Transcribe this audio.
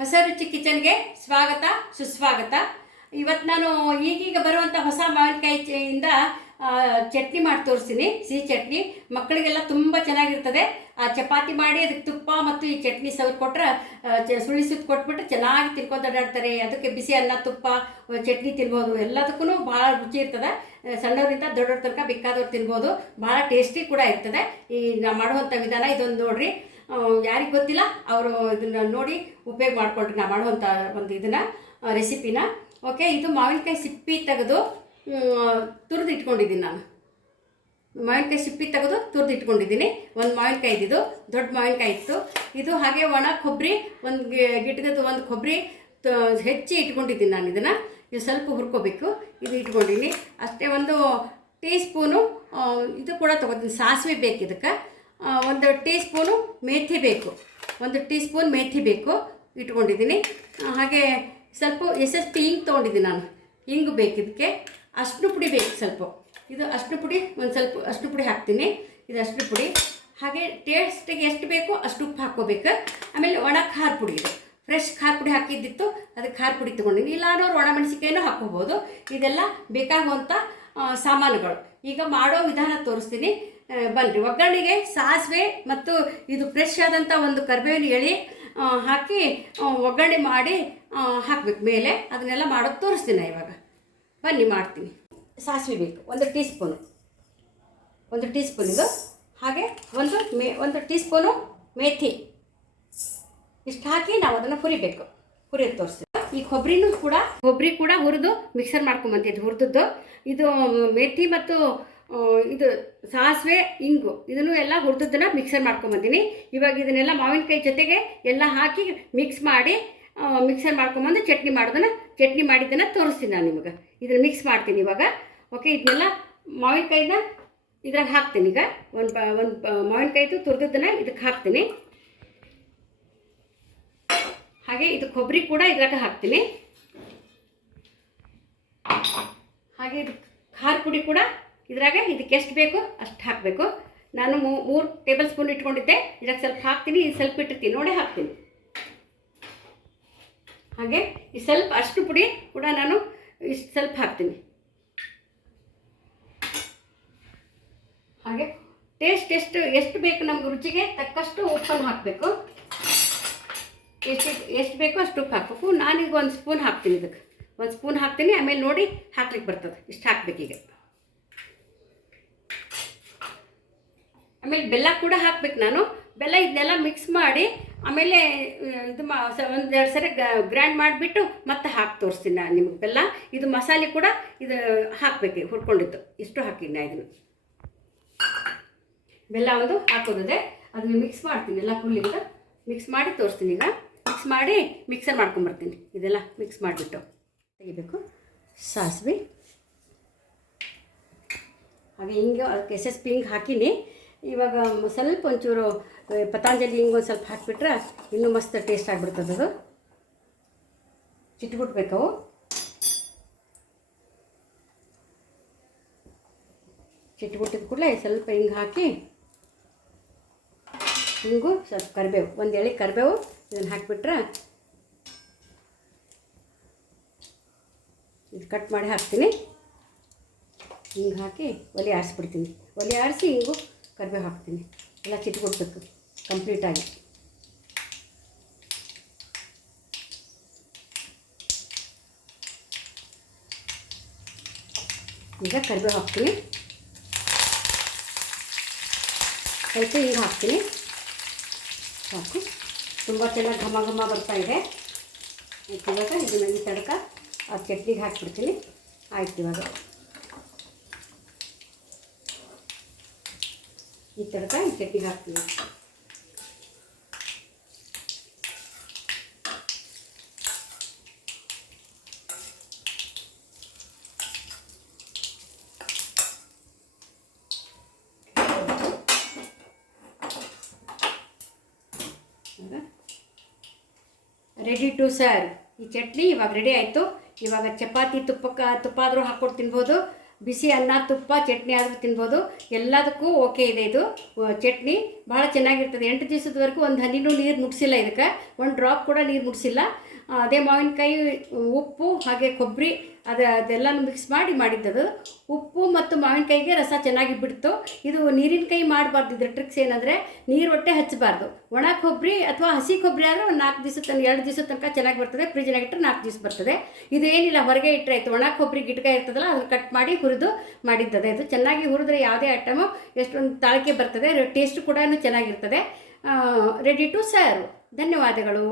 ಹೊಸ ರುಚಿ ಕಿಚನ್ಗೆ ಸ್ವಾಗತ ಸುಸ್ವಾಗತ. ಇವತ್ತು ನಾನು ಈಗೀಗ ಬರುವಂಥ ಹೊಸ ಮಾವಿನಕಾಯಿಯಿಂದ ಚಟ್ನಿ ಮಾಡಿ ತೋರಿಸ್ತೀನಿ. ಸಿಹಿ ಚಟ್ನಿ ಮಕ್ಕಳಿಗೆಲ್ಲ ತುಂಬ ಚೆನ್ನಾಗಿರ್ತದೆ. ಆ ಚಪಾತಿ ಮಾಡಿ ಅದಕ್ಕೆ ತುಪ್ಪ ಮತ್ತು ಈ ಚಟ್ನಿ ಸವ್ರು ಕೊಟ್ಟರೆ ಸುಳಿಸಿದ್ ಕೊಟ್ಬಿಟ್ಟು ಚೆನ್ನಾಗಿ ತಿನ್ಕೊಂಡು ಅಡ್ಡಾಡ್ತಾರೆ. ಅದಕ್ಕೆ ಬಿಸಿ ಅನ್ನ ತುಪ್ಪ ಚಟ್ನಿ ತಿನ್ಬೋದು. ಎಲ್ಲದಕ್ಕೂ ಭಾಳ ರುಚಿ ಇರ್ತದೆ. ಸಣ್ಣವರಿಂದ ದೊಡ್ಡವ್ರ ತನಕ ಬೇಕಾದವ್ರು ತಿನ್ಬೋದು. ಭಾಳ ಟೇಸ್ಟಿ ಕೂಡ ಇರ್ತದೆ. ಈ ನಾವು ಮಾಡುವಂಥ ವಿಧಾನ ಇದೊಂದು ನೋಡಿರಿ. ಯಾರಿಗೆ ಗೊತ್ತಿಲ್ಲ ಅವರು ಇದನ್ನು ನೋಡಿ ಉಪಯೋಗ ಮಾಡಿಕೊಳ್ರಿ ನಾ ಮಾಡುವಂಥ ಒಂದು ಇದನ್ನು ರೆಸಿಪಿನ. ಓಕೆ, ಇದು ಮಾವಿನಕಾಯಿ ಸಿಪ್ಪಿ ತೆಗೆದು ತುರಿದು ಇಟ್ಕೊಂಡಿದ್ದೀನಿ. ನಾನು ಮಾವಿನಕಾಯಿ ಸಿಪ್ಪಿ ತೆಗೆದು ತುರಿದು ಇಟ್ಕೊಂಡಿದ್ದೀನಿ. ಒಂದು ಮಾವಿನಕಾಯಿ ಇದ್ದಿದ್ದು ದೊಡ್ಡ ಮಾವಿನಕಾಯಿ ಇತ್ತು. ಇದು ಹಾಗೆ ಒಣ ಕೊಬ್ಬರಿ ಒಂದು ಗಿಡದ ಒಂದು ಕೊಬ್ಬರಿ ಹೆಚ್ಚಿ ಇಟ್ಕೊಂಡಿದ್ದೀನಿ ನಾನು. ಇದನ್ನು ಇದು ಸ್ವಲ್ಪ ಹುರ್ಕೋಬೇಕು. ಇದು ಇಟ್ಕೊಂಡಿದ್ದೀನಿ ಅಷ್ಟೇ. ಒಂದು ಟೀ ಸ್ಪೂನು ಇದು ಕೂಡ ತೊಗೋತೀನಿ. ಸಾಸಿವೆ ಬೇಕು ಇದಕ್ಕೆ. ಒಂದು ಟೀ ಸ್ಪೂನು ಮೇಥಿ ಬೇಕು. ಒಂದು ಟೀ ಸ್ಪೂನ್ ಮೇಥಿ ಬೇಕು ಇಟ್ಕೊಂಡಿದ್ದೀನಿ. ಹಾಗೆ ಸ್ವಲ್ಪ ಎಸೆಷ್ಟು ಹಿಂಗೆ ತೊಗೊಂಡಿದ್ದೀನಿ ನಾನು. ಹಿಂಗೆ ಬೇಕು ಇದಕ್ಕೆ. ಅರ್ಶಿನ ಪುಡಿ ಬೇಕು ಸ್ವಲ್ಪ. ಇದು ಅರ್ಶಿನ ಪುಡಿ ಒಂದು ಸ್ವಲ್ಪ ಅರ್ಶಿನ ಪುಡಿ ಹಾಕ್ತೀನಿ. ಇದು ಅರ್ಶಿನ ಪುಡಿ. ಹಾಗೆ ಟೇಸ್ಟಿಗೆ ಎಷ್ಟು ಬೇಕೋ ಅಷ್ಟು ಉಪ್ಪು ಹಾಕ್ಕೋಬೇಕು. ಆಮೇಲೆ ಒಣ ಖಾರ ಪುಡಿ, ಇದು ಫ್ರೆಶ್ ಖಾರ ಪುಡಿ ಹಾಕಿದ್ದಿತ್ತು, ಅದಕ್ಕೆ ಖಾರ ಪುಡಿ ತೊಗೊಂಡಿನಿ. ಇಲ್ಲಾಂದ್ರೆ ಒಣ ಮೆಣಸಿನ್ಕಾಯಿನೂ ಹಾಕ್ಕೋಬೋದು. ಇದೆಲ್ಲ ಬೇಕಾಗುವಂಥ ಸಾಮಾನುಗಳು. ಈಗ ಮಾಡೋ ವಿಧಾನ ತೋರಿಸ್ತೀನಿ ಬನ್ನಿರಿ. ಒಗ್ಗರಣೆಗೆ ಸಾಸಿವೆ ಮತ್ತು ಇದು ಫ್ರೆಶ್ ಆದಂಥ ಒಂದು ಕರಿಬೇವಿನ ಎಳೆ ಹಾಕಿ ಒಗ್ಗರಣೆ ಮಾಡಿ ಹಾಕಬೇಕು ಮೇಲೆ. ಅದನ್ನೆಲ್ಲ ಮಾಡೋದು ತೋರಿಸ್ತೀನಿ ಇವಾಗ. ಬನ್ನಿ ಮಾಡ್ತೀನಿ. ಸಾಸಿವೆ ಬೇಕು ಒಂದು ಟೀ ಸ್ಪೂನು. ಇದು ಹಾಗೆ ಒಂದು ಟೀ ಸ್ಪೂನು ಮೇಥಿ. ಇಷ್ಟು ಹಾಕಿ ನಾವು ಅದನ್ನು ಹುರಿಬೇಕು. ಹುರಿಯೋದು ತೋರಿಸ್ತೀವಿ. ಈ ಕೊಬ್ಬರಿ ಕೂಡ ಹುರಿದು ಮಿಕ್ಸರ್ ಮಾಡ್ಕೊಂಬಂತಿದ್ದು ಹುರಿದದ್ದು. ಇದು ಮೇಥಿ ಮತ್ತು ಇದು ಸಾಸಿವೆ ಇಂಗು ಇದನ್ನು ಎಲ್ಲ ಹುರಿದದ್ದನ್ನು ಮಿಕ್ಸರ್ ಮಾಡ್ಕೊಂಬಂದಿನಿ. ಇವಾಗ ಇದನ್ನೆಲ್ಲ ಮಾವಿನಕಾಯಿ ಜೊತೆಗೆ ಎಲ್ಲ ಹಾಕಿ ಮಿಕ್ಸ್ ಮಾಡಿ ಮಿಕ್ಸರ್ ಮಾಡ್ಕೊಂಬಂದು ಚಟ್ನಿ ಮಾಡಿದ್ದನ್ನು ತೋರಿಸ್ತೀನಿ ನಾನು ನಿಮಗೆ. ಇದನ್ನು ಮಿಕ್ಸ್ ಮಾಡ್ತೀನಿ ಇವಾಗ. ಓಕೆ, ಇದನ್ನೆಲ್ಲ ಮಾವಿನಕಾಯಿನ ಇದ್ರಾಗ ಹಾಕ್ತೀನಿ. ಈಗ ಒಂದು ಮಾವಿನಕಾಯಿದು ತುರಿದದ್ದನ್ನು ಇದಕ್ಕೆ ಹಾಕ್ತೀನಿ. ಹಾಗೆ ಇದು ಕೊಬ್ಬರಿ ಕೂಡ ಇದ್ರಾಗ ಹಾಕ್ತೀನಿ. ಹಾಗೆ ಇದು ಖಾರ ಪುಡಿ ಕೂಡ ಇದ್ರಾಗ ಇದಕ್ಕೆ ಎಷ್ಟು ಬೇಕೋ ಅಷ್ಟು ಹಾಕಬೇಕು. ನಾನು 3 ಟೇಬಲ್ ಸ್ಪೂನ್ ಇಟ್ಕೊಂಡಿದ್ದೆ. ಇದ್ರಾಗ ಸ್ವಲ್ಪ ಹಾಕ್ತೀನಿ. ಇದು ಸ್ವಲ್ಪ ಇಟ್ಟಿರ್ತೀನಿ ನೋಡಿ ಹಾಕ್ತೀನಿ. ಹಾಗೆ ಈ ಸ್ವಲ್ಪ ಅಷ್ಟು ಪುಡಿ ಕೂಡ ನಾನು ಇಷ್ಟು ಸ್ವಲ್ಪ ಹಾಕ್ತೀನಿ. ಹಾಗೆ ಟೇಸ್ಟ್ ಎಷ್ಟು ಬೇಕು ನಮ್ಗೆ ರುಚಿಗೆ ತಕ್ಕಷ್ಟು ಉಪ್ಪನ್ನು ಹಾಕಬೇಕು. ಎಷ್ಟು ಬೇಕೋ ಅಷ್ಟು ಉಪ್ಪು ಹಾಕಬೇಕು. ನಾನೀಗ ಒಂದು ಸ್ಪೂನ್ ಹಾಕ್ತೀನಿ. ಇದಕ್ಕೆ ಒಂದು ಸ್ಪೂನ್ ಹಾಕ್ತೀನಿ. ಆಮೇಲೆ ನೋಡಿ ಹಾಕ್ಲಿಕ್ಕೆ ಬರ್ತದೆ. ಇಷ್ಟು ಹಾಕ್ಬೇಕೀಗ. ಆಮೇಲೆ ಬೆಲ್ಲ ಕೂಡ ಹಾಕ್ಬೇಕು ನಾನು. ಬೆಲ್ಲ ಇದನ್ನೆಲ್ಲ ಮಿಕ್ಸ್ ಮಾಡಿ ಆಮೇಲೆ ಇದು ಒಂದೆರಡು ಸರಿ ಗ್ರೈಂಡ್ ಮಾಡಿಬಿಟ್ಟು ಮತ್ತೆ ಹಾಕಿ ತೋರಿಸ್ತೀನಿ ನಾನು ನಿಮಗೆ ಬೆಲ್ಲ. ಇದು ಮಸಾಲೆ ಕೂಡ ಇದು ಹಾಕಬೇಕು ಹುರ್ಕೊಂಡಿದ್ದು. ಇಷ್ಟು ಹಾಕಿನಿ ಇದನ್ನು. ಬೆಲ್ಲ ಒಂದು ಹಾಕೋದಿದೆ. ಅದನ್ನು ಮಿಕ್ಸ್ ಮಾಡ್ತೀನಿ. ಎಲ್ಲ ಫುಲ್ಲಿಂದ ಮಿಕ್ಸ್ ಮಾಡಿ ತೋರಿಸ್ತೀನಿ. ಈಗ ಮಿಕ್ಸ್ ಮಾಡಿ ಮಿಕ್ಸರ್ ಮಾಡ್ಕೊಂಬರ್ತೀನಿ. ಇದೆಲ್ಲ ಮಿಕ್ಸ್ ಮಾಡಿಬಿಟ್ಟು ತೆಗಿಬೇಕು. ಸಾಸಿವೆ ಹಾಗೆ ಹಿಂಗೆ ಅದಕ್ಕೆ SSP ಹಿಂಗೆ ಹಾಕಿನಿ. ಇವಾಗ ಸ್ವಲ್ಪ ಒಂಚೂರು ಪತಾಂಜಲಿ ಹಿಂಗೆ ಒಂದು ಸ್ವಲ್ಪ ಹಾಕಿಬಿಟ್ರೆ ಇನ್ನೂ ಮಸ್ತ್ ಟೇಸ್ಟ್ ಆಗಿಬಿಡ್ತದೆ. ಅದು ಚಿಟ್ಬಿಟ್ಬೇಕವು. ಚಿಟ್ಬಿಟ್ಟಿದ ಕೂಡಲೇ ಸ್ವಲ್ಪ ಹಿಂಗೆ ಹಾಕಿ ಹಿಂಗೂ ಸ್ವಲ್ಪ ಕರಿಬೇವು, ಒಂದು ಎಳೆ ಕರಿಬೇವು ಇದನ್ನು ಹಾಕಿಬಿಟ್ರೆ ಇದು ಕಟ್ ಮಾಡಿ ಹಾಕ್ತೀನಿ. ಹಿಂಗೆ ಹಾಕಿ ಒಲೆ ಆರಿಸ್ಬಿಡ್ತೀನಿ. ಒಲೆ ಆರಿಸಿ ಹಿಂಗೂ ಕರಿಬೇವು ಹಾಕ್ತೀನಿ. ಎಲ್ಲ ಚಿಟ್ಕೊಡ್ಬೇಕು ಕಂಪ್ಲೀಟಾಗಿ. ಈಗ ಕರಿಬೇವು ಹಾಕ್ತೀನಿ. ಸ್ವಲ್ಪ ಹಿಂಗೆ ಹಾಕ್ತೀನಿ. ಸಾಕು. ತುಂಬ ಚೆನ್ನಾಗಿ ಘಮ ಘಮ ಬರ್ತಾಯಿದೆ. ಇವಾಗ ಇದನ್ನ ಈ ತಡಕ ಆ ಚಟ್ನಿಗೆ ಹಾಕಿಬಿಡ್ತೀನಿ. ಆಯ್ತು. ಇವಾಗ ಈ ತಡಕ ಈ ಚಟ್ನಿಗೆ ಹಾಕ್ತೀನಿ. Ready to serve. ಈ ಚಟ್ನಿ ಇವಾಗ ರೆಡಿ ಆಯಿತು. ಇವಾಗ ಚಪಾತಿ ತುಪ್ಪ ಆದರೂ ಹಾಕ್ಕೊಂಡು ತಿನ್ಬೋದು. ಬಿಸಿ ಅನ್ನ ತುಪ್ಪ ಚಟ್ನಿ ಆದರೂ ತಿನ್ಬೋದು. ಎಲ್ಲದಕ್ಕೂ ಓಕೆ ಇದೆ ಇದು ಚಟ್ನಿ. ಭಾಳ ಚೆನ್ನಾಗಿರ್ತದೆ. 8 ದಿವಸದವರೆಗೂ ಒಂದು ಹನಿನೂ ನೀರು ಮುಟ್ಸಿಲ್ಲ, ಇದಕ್ಕೆ ಒಂದು ಡ್ರಾಪ್ ಕೂಡ ನೀರು ಮುಟ್ಸಿಲ್ಲ. ಅದೇ ಮಾವಿನಕಾಯಿ, ಉಪ್ಪು ಹಾಗೆ ಕೊಬ್ಬರಿ ಅದೆಲ್ಲನೂ ಮಿಕ್ಸ್ ಮಾಡಿ ಮಾಡಿದ್ದದು. ಉಪ್ಪು ಮತ್ತು ಮಾವಿನಕಾಯಿಗೆ ರಸ ಚೆನ್ನಾಗಿ ಬಿಡ್ತು. ಇದು ನೀರಿನ ಕೈ ಮಾಡಬಾರ್ದು. ಇದ್ರ ಟ್ರಿಕ್ಸ್ ಏನಂದರೆ ನೀರು ಒಟ್ಟೆ ಹಚ್ಚಬಾರ್ದು. ಒಣ ಕೊಬ್ಬರಿ ಅಥವಾ ಹಸಿ ಕೊಬ್ಬರಿ ಆದರೆ ಒಂದು 4 ದಿವಸ 2 ದಿವಸ ತನಕ ಚೆನ್ನಾಗಿ ಬರ್ತದೆ. ಫ್ರಿಜ್ನಾಗ ಇಟ್ಟರೆ 4 ದಿವಸ ಬರ್ತದೆ. ಇದು ಏನಿಲ್ಲ, ಹೊರಗೆ ಇಟ್ಟರೆ ಆಯಿತು. ಒಣ ಕೊಬ್ಬರಿ ಗಿಟ್ಕ ಇರ್ತದಲ್ಲ, ಅದನ್ನು ಕಟ್ ಮಾಡಿ ಹುರಿದು ಮಾಡಿದ್ದದೆ. ಇದು ಚೆನ್ನಾಗಿ ಹುರಿದ್ರೆ ಯಾವುದೇ ಐಟಮು ಎಷ್ಟೊಂದು ತಾಳಿಕೆ ಬರ್ತದೆ. ಟೇಸ್ಟ್ ಕೂಡ ಚೆನ್ನಾಗಿರ್ತದೆ. Ready to serve. ಧನ್ಯವಾದಗಳು.